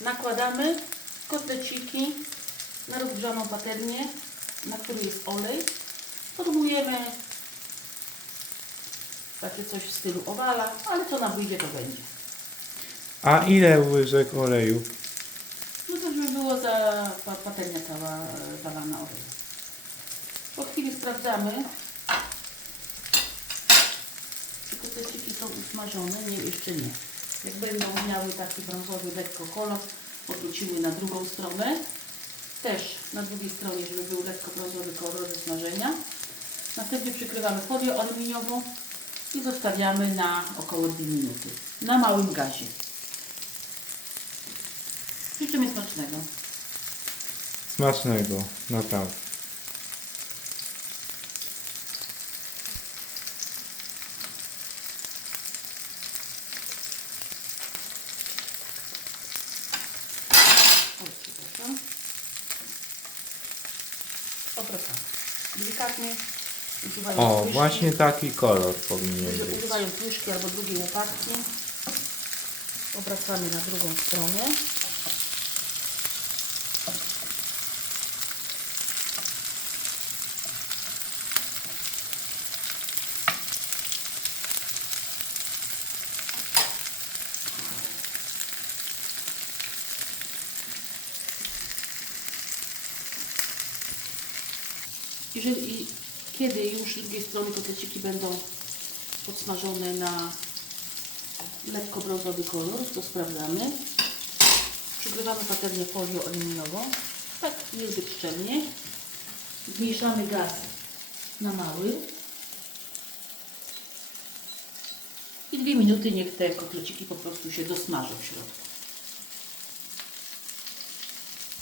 nakładamy kotleciki na rozgrzaną patelnię, na której jest olej. Formujemy takie coś w stylu owala, ale co nam wyjdzie, to będzie. A ile łyżek oleju? No to żeby było za pa- patelnia cała e, zalana olejem. Po chwili sprawdzamy, czy kotleciki są usmażone. Nie, jeszcze nie. Jak będą miały taki brązowy lekko kolor, odwrócimy na drugą stronę. Też na drugiej stronie, żeby był lekko brązowy kolor ze smażenia. Następnie przykrywamy folią aluminiową i zostawiamy na około 2 minuty. Na małym gazie. Życzymy smacznego. Smacznego, naprawdę. Delikatnie. Używając O, łyżki. właśnie taki kolor powinien Uży- być. Używając łyżki albo drugiej łopatki. Obracamy na drugą stronę. Jeżeli kiedy już z drugiej strony kotleciki będą podsmażone na lekko brązowy kolor, to sprawdzamy. Przykrywamy patelnię folią aluminiową, tak niezbyt szczelnie. Zmniejszamy gaz na mały. I dwie minuty niech te kotleciki po prostu się dosmażą w środku.